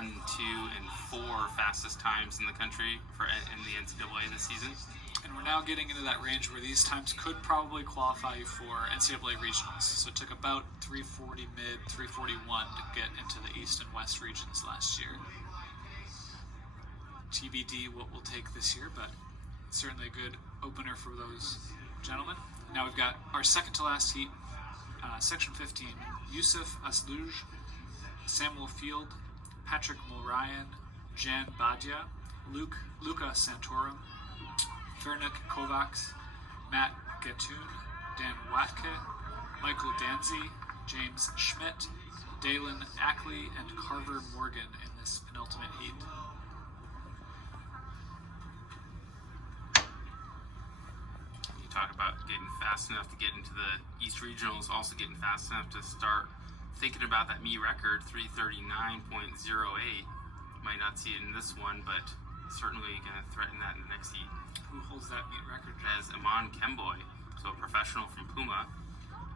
1, 2, and 4 fastest times in the country in the NCAA this season. And we're now getting into that range where these times could probably qualify you for NCAA regionals. So it took about 340 mid, 341 to get into the East and West regions last year. TBD what we'll take this year, but certainly a good opener for those gentlemen. Now we've got our second to last heat, section 15, Yusuf Asluj, Samuel Field, Patrick Mulryan, Jan Badia, Luca Santorum, Vernik Kovacs, Matt Gatun, Dan Watke, Michael Danzy, James Schmidt, Dalen Ackley, and Carver Morgan in this penultimate heat. You talk about getting fast enough to get into the East Regionals, also getting fast enough to start thinking about that meet record, 339.08. Might not see it in this one, but certainly going to threaten that in the next heat. Who holds that meet record? As Iman Kemboy, so a professional from Puma,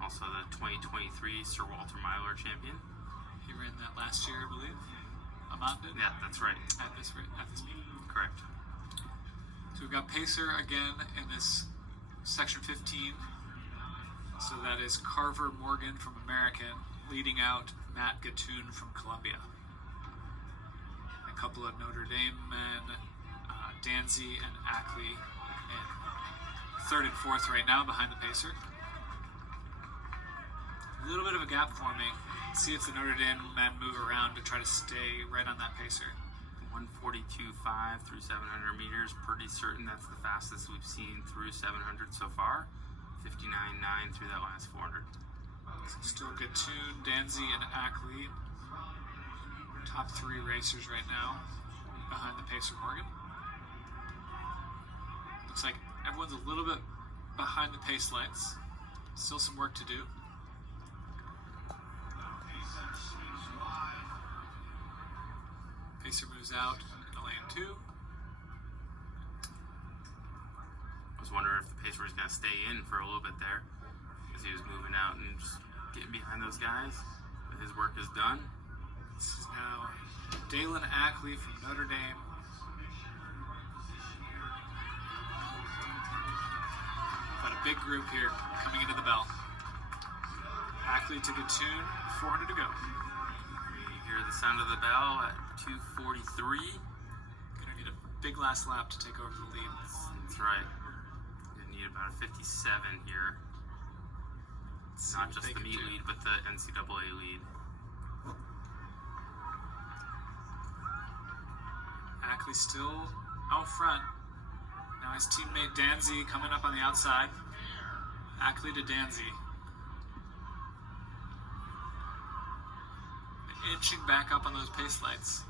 also the 2023 Sir Walter Myler champion. He ran that last year, I believe. Iman did? Yeah, that's right. At this meet. Correct. So we've got Pacer again in this section 15. So that is Carver Morgan from American, leading out Matt Gatun from Columbia. A couple of Notre Dame men, Danzy and Ackley in third and fourth right now behind the Pacer. A little bit of a gap forming. See if the Notre Dame men move around to try to stay right on that Pacer. 142.5 through 700 meters. Pretty certain that's the fastest we've seen through 700 so far. 59.9 through that last 400. So still Gatun, Danzy, and Ackley. Top 3 racers right now behind the Pacer Morgan. Looks like everyone's a little bit behind the pace lights. Still some work to do. Pacer moves out into lane 2. I was wondering if the Pacer was going to stay in for a little bit there, because he was moving out and just getting behind those guys. But his work is done. This is now Dalen Ackley from Notre Dame. Got a big group here coming into the bell. Ackley to Gatun, 400 to go. We hear the sound of the bell at 2:43. Gonna need a big last lap to take over the lead. That's right. Gonna need about a 57 here. Not just the meet lead, but the NCAA lead. Ackley still out front. Now his teammate Danzy coming up on the outside. Ackley to Danzy. Inching back up on those pace lights.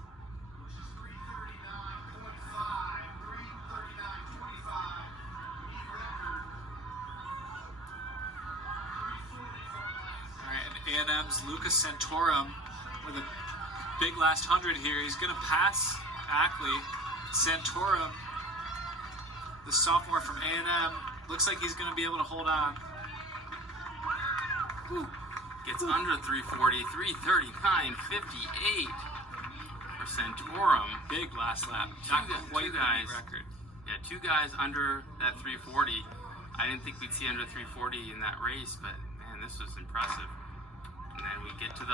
Alright, and A&M's Lucas Santorum with a big last 100 here. He's going to pass Ackley. Santorum, the sophomore from A&M, looks like he's going to be able to hold on. Ooh. Gets under 340, 339.58 for Santorum. Big last lap. Not quite two guys. Record. Yeah, 2 guys under that 340. I didn't think we'd see under 340 in that race, but man, this was impressive. And then we get to the